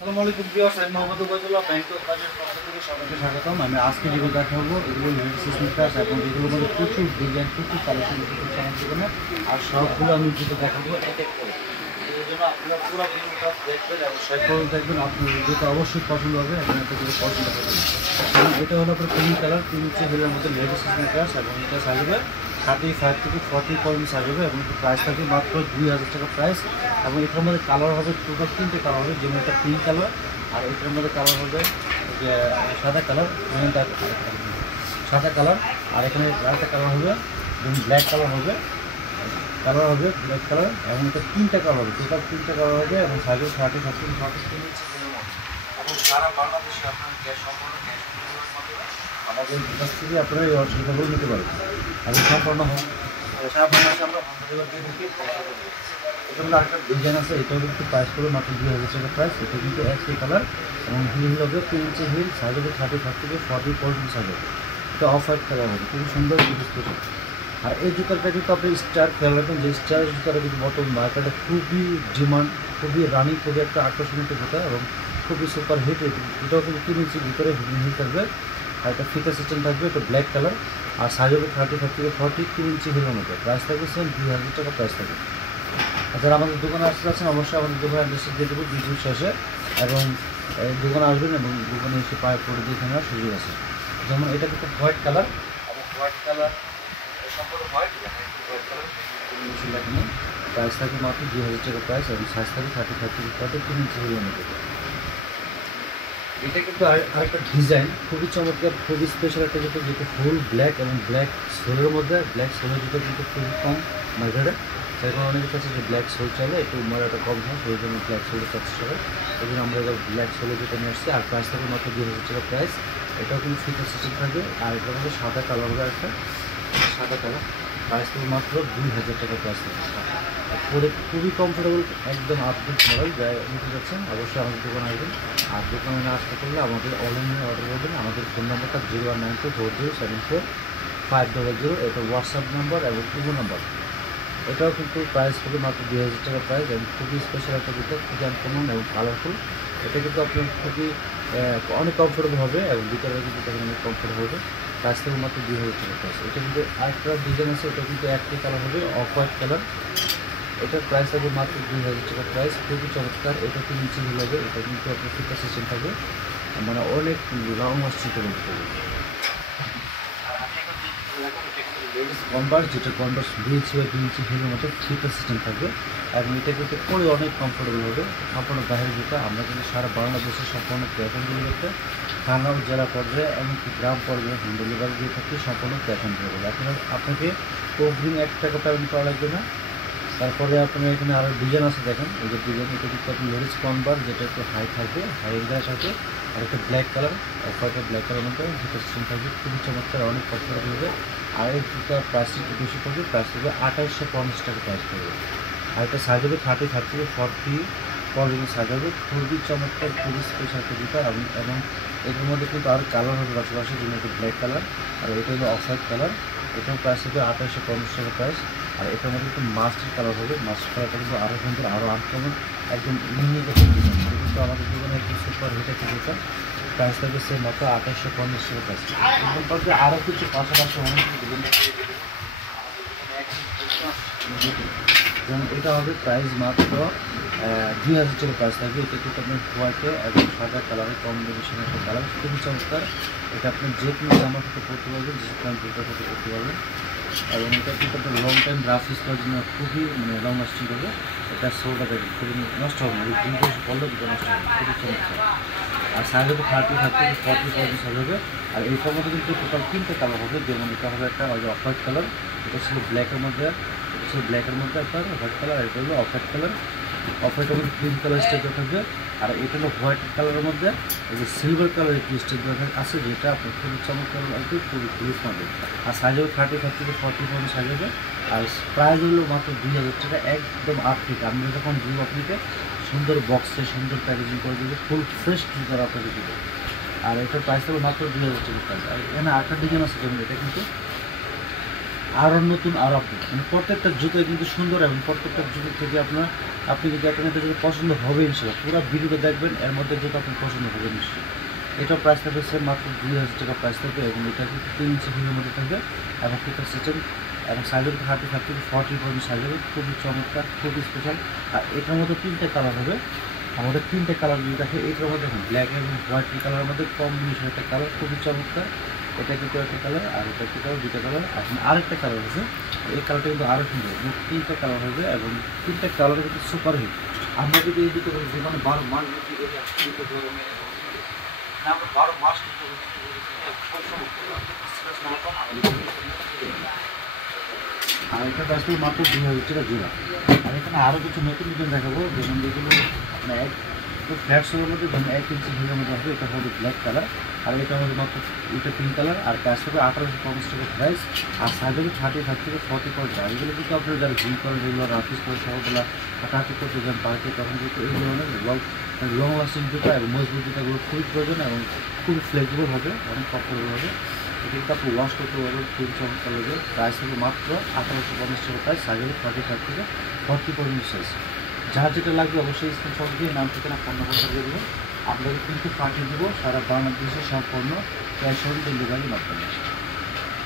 আসসালামু আলাইকুম ভিউয়ার্স, আমি মোহাম্মদ ওবায়দুল্লাহ ব্যাংক অফ বাজার পক্ষ থেকে সবাইকে স্বাগতম। আমি আজকে যেগুলো দেখাবো এগুলো লেডিস স্নিকার্স এবং এগুলোর মধ্যে প্রচুর ডিজাইন, প্রচুর কালেকশন, প্রচুর সামগ্রী এখানে। আর সবগুলো আমি যেটা দেখাবো এক এক করে, এর জন্য আপনারা পুরো ভিডিওটা দেখবেন এবং শেষ পর্যন্ত দেখবেন। আপনার যেটা অবশ্যই পছন্দ হবে এবং একটা যেটা পছন্দ হবে। এবং এটা হলো আপনার পিঙ্ক কালার, 3 ইঞ্চি হিলের মধ্যে লেডিস স্নিকার্স এবং এটা সাইজ হবে 35 থেকে 40 পর্যন্ত সাইজ হবে এবং এটা প্রাইস থাকবে মাত্র 2000 টাকা প্রাইস। এবং এটার মধ্যে কালার হবে টোটাল 3টে কালার হবে, যেমন এটা পিঙ্ক কালার, আর এটার মধ্যে কালার হবে যে সাদা কালার, সাদা কালার, আর এখানে আরেকটা কালার হবে যেমন ব্ল্যাক কালার হবে, ব্ল্যাক কালার, এবং এটা 3টা কালার হবে, টোটাল 3টা কালার হবে এবং সাইজ 30 এবং সারা বাংলাদেশে আপনার ক্যাশ সম্পূর্ণ ক্যাশ মাধ্যমে আমাদের কাছ থেকে আপনারা এই অসুবিধাগুলো নিতে পারবেন এবং সম্পূর্ণ সারা বাংলাদেশে আমরা হোম ডেলিভারি দিয়ে থাকি। এটা হলো আরেকটা ডিজাইন আছে, এটাও কিন্তু প্রাইস করবে মাত্র 2000 টাকা প্রাইস। এটা কিন্তু একই কালার এবং হিল হবে 3 ইঞ্চি হিল, সাইজ হবে 35 থেকে 40 পর্যন্ত সাইজ হবে। এটা অফ হোয়াইট কালার হবে, খুবই সুন্দর স্পেশাল। আর এই জুতাটা কিন্তু আপনি স্টার খেয়াল রাখবেন যে স্টার জুতাটা কিন্তু বর্তমান মার্কেটে খুবই ডিমান্ড, খুবই রানিং, খুবই একটা আকর্ষণীয় জুতা এবং খুবই সুপার হিট। এটাও কিন্তু 3 ইঞ্চির ভিতরে হিল থাকবে আর একটা ফিতা সিস্টেম থাকবে, এটা ব্ল্যাক কালার, আর সাইজ হবে 35 থেকে 40, 3 ইঞ্চি হিলের মধ্যে। প্রাইস থাকবে সেম 2000 টাকা প্রাইস থাকবে। যারা আমাদের দোকানে আসতে চাচ্ছেন অবশ্যই আমাদের দোকানে অ্যাড্রেসে দিয়ে দেবো ভিডিও শেষে, এবং দোকানে আসবেন এবং দোকানে এসে পায়ে পরে দিয়ে নেওয়ার সুযোগ আছে। যেমন এটা কিন্তু হোয়াইট কালার এবং হোয়াইট কালার সম্পূর্ণ হোয়াইট কালার দেখানো। প্রাইস থাকে মাত্র 2000 টাকা প্রাইস এবং সাইজ থাকে 35 থেকে 40, 3 ইঞ্চি হিলের মধ্যে। এটা কিন্তু আরেকটা ডিজাইন খুবই চমৎকার, খুবই স্পেশাল একটা জুতো, যেটা ফুল ব্ল্যাক এবং ব্ল্যাক সোলের মধ্যে। ব্ল্যাক সোলের জুতো কিন্তু খুবই কম মার্কেটে, তাই কারণে অনেকের কাছে যে ব্ল্যাক সোল চাইলে একটু মারাটা কম হয়, সেই জন্য ব্ল্যাক সোলের চাচ্ছে সবাই। এই জন্য আমরা এবার ব্ল্যাক সোলের জুতো নিয়ে আসছি। আর প্রাইস থাকবে মাত্র 2000 টাকা প্রাইস। এটাও কিন্তু ফিচার সিস্টেম থাকবে, আর এটার মধ্যে সাদা কালার হবে, একটা সাদা কালার। প্রাইস থাকবে মাত্র 2000 টাকা প্রাইস থাকবে। পরে খুবই কমফোর্টেবল, একদম আপডেট মডেল। যাই নিতে যাচ্ছেন অবশ্যই আমাদের দোকানে আসবেন। আর দোকানে না আসতে করলে আমাদের অনলাইনে অর্ডার করবেন। আমাদের ফোন নাম্বারটা 0192407500, এটা হোয়াটসঅ্যাপ নাম্বার এবং ইমো নাম্বার। এটাও কিন্তু প্রাইস হবে মাত্র 2000 টাকা প্রাইস এবং খুবই স্পেশাল একটা জুতো, খুবই আনকমন এবং কালারফুল। এটা কিন্তু আপনার খুবই অনেক কমফোর্টেবল হবে এবং ভিতরে কিন্তু অনেক কমফোর্ট হবে। প্রাইস থেকে মাত্র 2000 টাকা প্রাইস। এটা কিন্তু আরেকটা ডিজাইন আছে, এটা কিন্তু একটি কালার হবে, অফ হোয়াইট কালার। এটার প্রাইস হবে মাত্র 2000 টাকা প্রাইস, খুবই চমৎকার। এটা 3 ইঞ্চি হিল হবে, এটা কিন্তু আপনার ফিতা সিস্টেম থাকবে, মানে অনেক লং লাস্টিং করে দিতে হবে। কনভার্স, যেটা কনভার্স 2 ইঞ্চি বা 2 ইঞ্চি হিলের মতো ফিতা সিস্টেম থাকবে এবং এটা কিন্তু পরে অনেক কমফোর্টেবল হবে। সম্পূর্ণ বাইরের জুতা। আমরা কিন্তু সারা বাংলাদেশের সম্পূর্ণ ক্যাশ অন ডেলিভারিতে থানা ও জেলা পর্যায়ে এমনকি গ্রাম পর্যায়ে হোম ডেলিভারি দিয়ে থাকি, সম্পূর্ণ ক্যাশ অন ডেলিভারি। আপনাকে অগ্রিম 1 টাকা পেমেন্ট করা লাগবে না। তারপরে আপনার এখানে আরও ডিজাইন আছে, দেখেন এই যে ডিজাইন, এটা কিন্তু আপনি লেডিস কনভার্স, যেটা একটু হাই থাকবে, হাই এরিয়া থাকবে, আর একটা ব্ল্যাক কালার, একটা ব্ল্যাক কালার মধ্যে জুতো সিস্টেম থাকবে, খুবই চমৎকার, অনেক কমফোর্টেবল হবে। আর এই জুতার প্রাইস একটু বেশি থাকবে, প্রাইস থাকবে 2850 টাকা প্রাইস থাকবে। আর এটা সাইজ হবে 35 থেকে 40 পর্যন্ত সাইজ হবে, খুবই চমৎকার, খুবই স্পেশাল একটা জুতা। এবং এটার মধ্যে কিন্তু আরও কালার হবে পাশাপাশি, যেমন একটা ব্ল্যাক কালার, আর এটা হলো অফ হোয়াইট কালার। এটার প্রাইস হবে 2850 টাকা প্রাইস। আর এটার মধ্যে কিন্তু মাস্টার কালার হবে, মাস্টার কালারটা কিন্তু আরও সুন্দর, আরও আনকমন, একদম ইউনিক একটা ডিজাইন। এটা কিন্তু আমাদের দোকানে একদম সুপার হিট একটা জুতা। প্রাইস থাকবে সে মাত্র 2850 টাকা প্রাইস। একদম পাশে আরও কিছু পাশাপাশি অনেক ডিজাইন, যেমন এটা হবে প্রাইস মাত্র 2000 টাকা প্রাইস থাকবে। এটা কিন্তু আপনার হোয়াইটে এবং সাদা কালারের কম্বিনেশন একটা কালার, খুবই চমৎকার। এটা আপনি যে কোনো জামার সাথে পরতে পারবেন, যে কোনো জুতার সাথে পরতে পারবেন। এবং এটা কিন্তু আপনার লং টাইম রাফ ইউজ করার জন্য খুবই লং লাস্টিং করবে। এটা সোলটা দেখবেন খুবই নষ্ট হবে না, দিন বয়স পড়লেও দুটো নষ্ট হবে, খুবই চমৎকার। আর সাইজ হবে 30 থেকে 40 পর্যন্ত সাইজ হবে। আর এইটার মধ্যে কিন্তু টোটাল 3টে কালার হবে, যেমন এটা হবে একটা অফ হোয়াইট কালার, এটা ছিল ব্ল্যাকের মধ্যে, এটা ছিল ব্ল্যাকের মধ্যে আপনার হোয়াইট কালার, আর এটা হলো অফ হোয়াইট কালার। অফ হোয়াইটের মধ্যে ক্রিম কালার স্টেপটা থাকবে, আর এটা হলো হোয়াইট কালারের মধ্যে এই যে সিলভার কালার একটি স্টেপ আছে, যেটা আপনার খুবই চমৎকার লাগবে, খুবই গ্লিস মারবে। আর সাইজ হবে 35 থেকে 40 পর্যন্ত সাইজ হবে। আর প্রাইস হলো মাত্র 2000 টাকা, একদম আপডেট। আমরা যখন দিব আপনাকে সুন্দর বক্সে সুন্দর প্যাকেজিং করে দেবে, ফুল ফ্রেশ জুতার আপনাকে দেবে। আর এটার প্রাইস হলো মাত্র 2000 টাকা প্রাইস। আর এখানে আরেকটা ডিজাইন আছে, যেমন এটা কিন্তু আরও নতুন আরও আপডেট, মানে প্রত্যেকটা জুতোই কিন্তু সুন্দর এবং প্রত্যেকটা জুতো থেকে আপনি যদি আপনার যদি পছন্দ হবে ইনশাল্লাহ, পুরো ভিডিওটা দেখবেন, এর মধ্যে জুতো আপনার পছন্দ হবে নিশ্চয়ই। এটাও প্রাইস থাকবে সে মাত্র 2000 টাকা প্রাইস থাকবে, এবং এটা কিন্তু 3 ইঞ্চি হিলের মধ্যে থাকবে এবং ফিটার সিস্টেম এবং সাইজের 30 পর্যন্ত সাইজ হবে, খুবই চমৎকার, খুবই স্পেশাল। আর এটার মধ্যে 3টে কালার হবে, আমাদের 3টে কালার যদি দেখে, এটার মধ্যে দেখুন ব্ল্যাক এবং হোয়াইট কালারের মধ্যে কম্বিনেশন একটা কালার, খুবই চমৎকার। এটা কিন্তু একটা কালার, আর এটা একটা কালার, দুটো কালার, এখন আরেকটা কালার আছে, এই কালারটা কিন্তু আরও সুন্দর। 3টে কালার হবে এবং 3টে কালার কিন্তু সুপার হিট। আমরা যদি এই দুটো জীবনে 12 মাস যদি এই দুটো ধরনের আমরা 12 মাস কিন্তু আর এটা প্রাইস মাত্র 2000 টাকা জোড়া। আর এখানে আরও কিছু নতুন নতুন দেখাবো, যেমন যেগুলো মানে ফ্ল্যাট শোর মধ্যে যেমন 1 ইঞ্চি হিলের মধ্যে হবে, এটা হবে ব্ল্যাক কালার, আর এটা হবে মাত্র এটা পিঙ্ক কালার, আর প্রাইস হবে 1850 টাকা প্রাইস। আর সাইজ হবে 35 থেকে 40 পয়েন্ট। আর এগুলো কিন্তু আপনারা যারা জিম করেন, রেগুলার অফিস করে সকালবেলা হাঁটাহাঁটি করতে যান পার্কে, তখন কিন্তু এই ধরনের লং লাস্টিং জুতা এবং মজবুত জুতাগুলো খুবই প্রয়োজন এবং খুবই ফ্লেক্সিবল হবে, অনেক কমফোর্টেবল হবে। এটা কিন্তু আপনি ওয়াশ করতে পারবেন, খুবই চমৎকার হবে। প্রাইস হবে মাত্র 1850 টাকা প্রাইস, সাইজ হবে 35 থেকে 40 পর্যন্ত সাইজ। যার যেটা লাগবে অবশ্যই স্ক্রিনশট দিয়ে নাম ঠিকানা ফোন নম্বর দিয়ে দেবেন, আপনাকে কিন্তু পাঠিয়ে দেবো সারা বাংলাদেশে সম্পূর্ণ ক্যাশ অন ডেলিভারির মাধ্যমে।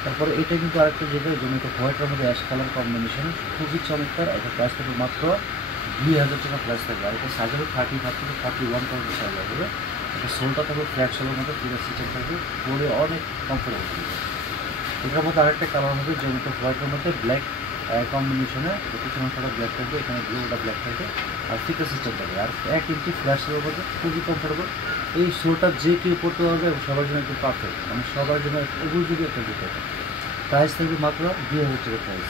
তারপরে এটা কিন্তু আরেকটা যেটা যেমন এটা হোয়াইটের মধ্যে অ্যাশ কালার কম্বিনেশন, খুবই চমৎকার। এটা প্রাইস থাকবে মাত্র 2000 টাকা প্রাইস থাকবে। আর এটা সাইজ হবে 35 থেকে 41 পর্যন্ত সাইজ হবে। এটা সোলটা থাকবে ফ্ল্যাট সোলের মধ্যে, পুরো সিস্টেম থাকবে, পরে অনেক কমফোর্টেবল থাকবে। এটার মধ্যে আরেকটা কালার হবে যেমন এটা হোয়াইটের মধ্যে ব্ল্যাক কম্বিনেশনে, পিছনে একটা ব্ল্যাক থাকবে, এখানে ব্লুটা ব্ল্যাক থাকবে, আর ফিটার সিস্টেম থাকবে, আর 1 ইঞ্চি ফ্ল্যাট সোলের মধ্যে, খুবই কমফোর্টেবল। এই সোলটা যে কেউ পড়তে পারবে এবং সবার জন্য একটু পারফেক্ট, মানে সবার জন্য উপযোগী একটা জুতো। প্রাইস থাকবে মাত্র 2000 টাকা প্রাইস।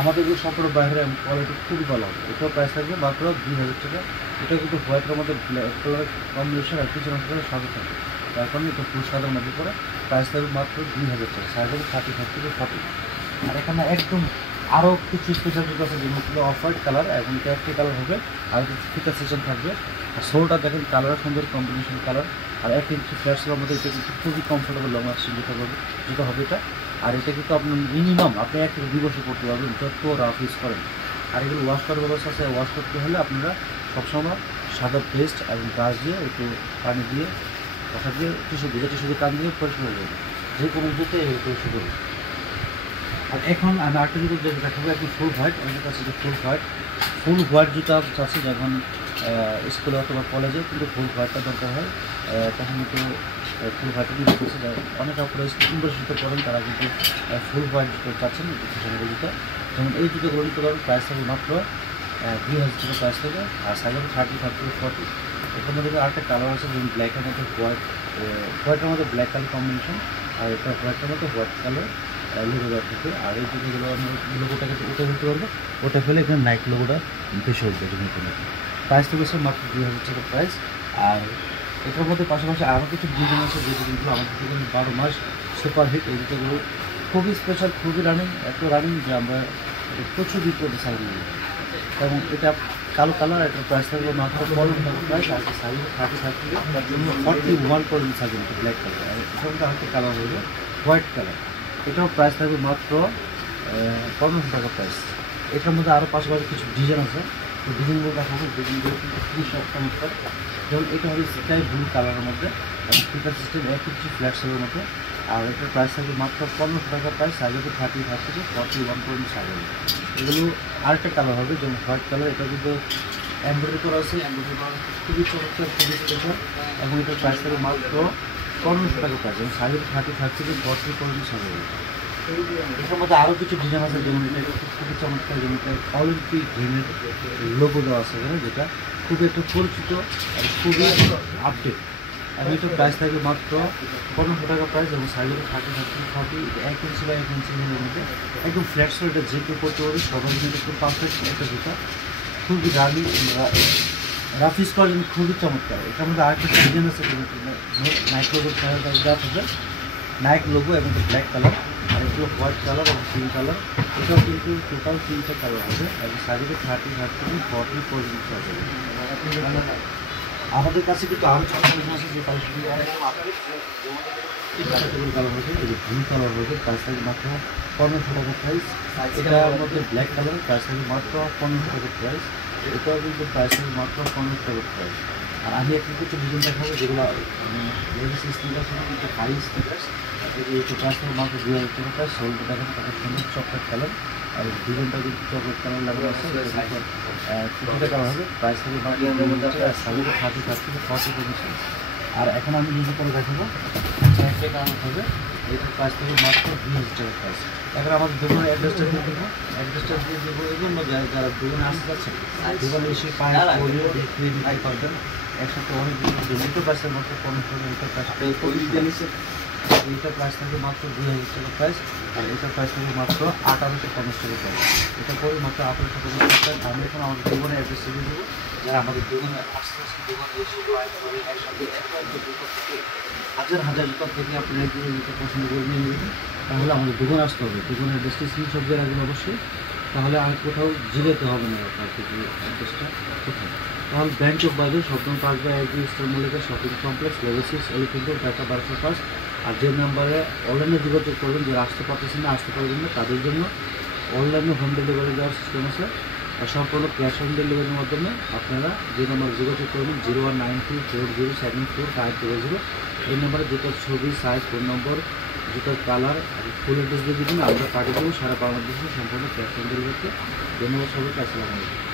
আমাদের এগুলো সম্পূর্ণ বাইরে এবং কোয়ালিটি খুবই ভালো হবে। এটাও প্রাইস থাকবে মাত্র 2000 টাকা। এটা কিন্তু হোয়াইটের মধ্যে ব্ল্যাক কালার কম্বিনেশন আর পিছনে সাদা থাকবে, তার কারণে এটা ফুল সাদার মধ্যে পড়ে। প্রাইস থাকবে মাত্র 2000 টাকা, সাইজ হবে 35 থেকে 40। আর এখানে একদম আরও কিছু স্পেশাল জুতো আছে, যেগুলো অফ হোয়াইট কালার এবং এটা একটি কালার হবে, আর ফিটার সিস্টেম থাকবে। আর সোলটা দেখেন কালার সুন্দর কম্বিনেশন কালার, আর 1 ইঞ্চি ফ্ল্যাট সোলের মধ্যে এটা কিন্তু খুবই কমফোর্টেবল লং লাস্টিং জুতো হবে এটা। আর এটা কিন্তু আপনার মিনিমাম আপনি 1 থেকে 2 বছর করতে পারবেন, যত রাফ ইউজ করেন। আর এগুলো ওয়াশ করার ব্যবস্থা আছে, ওয়াশ করতে হলে আপনারা সবসময় সাদা পেস্ট এবং ব্রাশ দিয়ে একটু পানি দিয়ে কথা দিয়ে টিস্যু দিয়ে কান দিয়ে পরিষ্কার হয়ে যাবে, যে কোনো জুতো এই পরিষ্কার করবে। আর এখন আমি আরেকটা জুতো যেটা দেখাবো একদম ফুল হোয়াইট, আমাদের কাছে যে ফুল হোয়াইট জুতো আছে, যখন স্কুলে অথবা কলেজে কিন্তু ফুল হোয়াইটটা দরকার হয়, তখন কিন্তু ফুল হোয়াইটটা ইউজ করছে। অনেক আপনারা ইউনিভার্সিটিতে পড়েন, তারা কিন্তু ফুল হোয়াইট জুতো চাচ্ছেন, ফ্যাশনেবল জুতো। যেমন এই জুতোগুলো নিতে পারেন, প্রাইস থাকবে মাত্র 2000 টাকা প্রাইস থেকে, আর সাইজ হবে 35 থেকে 40। এখান মধ্যে আরেকটা কালার আছে, যেমন ব্ল্যাকের মধ্যে হোয়াইটের মধ্যে ব্ল্যাক কালার কম্বিনেশন, আর এটা হোয়াইটের মধ্যে হোয়াইট কালার লোগো দেওয়া থাকে। আর এই জুতোগুলো আমরা লোগোটাকে উঠে ফেলতে পারবো, ওটা ফেলে এখানে নাইক লোগোটা ভেসে উঠবে। প্রাইস তো বেশি মাত্র 2000 টাকা প্রাইস। আর এটার মধ্যে পাশাপাশি আরও কিছু ডিজাইন আছে, যে ডিজাইনগুলো আমাদের থেকে 12 মাস সুপার হিট। এই জুতোগুলো খুবই স্পেশাল, খুবই রানিং, এত রানিং যে আমরা প্রচুর বিপদে সাইজ নিই। এবং এটা কালো কালার, এটার প্রাইস থাকবে মাত্র 12 টাকা প্রাইস। আর সাইজ 35 থেকে 41 পর্যন্ত সাইজ হবে, ব্ল্যাক কালার। আর এটার মধ্যে আরেকটা কালার হবে হোয়াইট কালার, এটাও প্রাইস থাকবে মাত্র 1500 টাকা প্রাইস। এটার মধ্যে আরও পাশাপাশি কিছু ডিজাইন আছে, তো ডিজাইনগুলো দেখাবো, ডিজাইনগুলো কিন্তু খুবই চমৎকার। যেমন এটা হবে স্কাই ব্লু কালারের মধ্যে এবং ফিটার সিস্টেম 1 ইঞ্চি ফ্ল্যাট সোলের মধ্যে। আর এটার প্রাইস থাকবে মাত্র 1500 টাকা প্রাইস, সাইজ হবে 35 থেকে 41 পর্যন্ত সাইজ হবে। এগুলো আরেকটা কালার হবে যেমন হোয়াইট কালার, এটা কিন্তু এমব্রয়ডারি করা আছে, এমব্রয়ডারি করা খুবই চমৎকার, খুবই স্পেশাল। এবং এটার প্রাইস থাকবে মাত্র 1500 টাকা প্রাইস, এবং সাইজ হবে 35 থেকে 40 পর্যন্ত সাইজ হবে। এটার মধ্যে আরও কিছু ডিজাইন আছে, যেমন এটা খুবই চমৎকার, যেমন অলিম্পিক গেমের লোগো দেওয়া আছে এখানে, যেটা খুবই একটা পরিচিত আর খুবই আপডেট। এবং এটার প্রাইস থাকবে মাত্র 1500 টাকা প্রাইস, এবং সাইজ হবে 35 থেকে 40। 1 ইঞ্চি বা 1 ইঞ্চি হিলের মধ্যে একদম ফ্ল্যাট সোল, এটা যে কেউ করতে পারবে, সবার জন্য একটু পারফেক্ট একটা জুতা, খুবই রানি রাফ ইউজ করার জন্য খুবই চমৎকার। এটার মধ্যে আরেকটা ডিজাইন আছে, নাইক লোগো দেওয়া থাকবে, নাইক লোগো এবং ব্ল্যাক কালার। আর এগুলো হোয়াইট কালার এবং পিঙ্ক কালার। এটাও কিন্তু টোটাল 3টা কালার হবে, এবং সাইজে 30 থেকে 40 পর্যন্ত হবে। আমাদের কাছে কিন্তু আরও ছোটো কালেকশন আছে, যে কালেকশনগুলো অনেক কালার হবে, এই যে ব্লু কালার হবে, প্রাইস থাকবে মাত্র 1500 টাকা প্রাইস। এটার মধ্যে ব্ল্যাক কালার, প্রাইস থাকবে মাত্র 1500 টাকা প্রাইস। এটাও কিন্তু প্রাইস থাকবে মাত্র 1500 টাকা প্রাইস। আর আমি এখন কিছু ডিজাইন দেখাবো যেগুলো লেডিস স্নিকার্স হবে, কিন্তু হাই স্নিকার্স। একটু প্রাইস থাকবে মাত্র 2000 টাকা প্রাইস। সোলটা দেখেন কত সুন্দর চকলেট কালার, আর ডিজাইনটা কিন্তু চকলেট কালার লাগানো আছে, কিছুটা কালার হবে, প্রাইস থাকবে মাত্র 30 আর এখন আমি নিজে করে দেখাবো একটা কালার হবে, এটার প্রাইস থাকবে মাত্র 2000 টাকা প্রাইস। এখন আমাদের দোকানের অ্যাড্রেসটা দিয়ে দেবো, অ্যাড্রেসটা দিয়ে দেবো এই জন্য যারা দোকানে আসতে যাচ্ছে দোকানে এসে পায়ে পরিয়ে দেখে নিতে পারবেন। একসাথে অনেক দুটো প্রাইসের মধ্যে 1500 টাকা প্রাইস, এইটার প্রাইস থাকবে মাত্র 2000 টাকা প্রাইস। আর এটার প্রাইস থাকবে মাত্র 1850 টাকা প্রাইস। এটা করে মাত্র 1850 টাকা। আমি এখন আমাদের দোকানের অ্যাড্রেস দিয়ে দেবো, যারা আমাদের দোকানে আস্তে আস্তে দোকানে এসে একসাথে হাজার হাজার জুতা থেকে আপনি একদিন জুতো পছন্দ করে নিয়ে নেবেন, তাহলে আমাদের দোকান আসতে হবে। দোকানের অ্যাড্রেসটি স্ক্রিনশট দিয়ে রাখবেন অবশ্যই, তাহলে আর কোথাও যেতে হবে না আপনাকে, অ্যাড্রেসটা কোথায়। তাহলে ব্যাংক অফ বাজার শপিং পার্ক বা একটি store Mallika shopping complex level 6 elephant road Dhaka 1205। আর যে নাম্বারে অনলাইনে যোগাযোগ করবেন, যারা আসতে পারতেছেন না আসতে পারবেন না তাদের জন্য অনলাইনে হোম ডেলিভারি দেওয়ার সিস্টেম আছে, আর সম্পূর্ণ ক্যাশ অন ডেলিভারির মাধ্যমে আপনারা যে নাম্বারে যোগাযোগ করবেন 0192407450, এই নাম্বারে জুতার ছবি, সাইজ, ফোন নম্বর, জুতার কালার আর ফুল অ্যাড্রেস দিয়ে দিবেন, আমরা পাঠিয়ে দেবো সারা বাংলাদেশে সম্পূর্ণ ক্যাশ অন ডেলিভারিতে। ধন্যবাদ সবাইকে, আসসালামু আলাইকুম।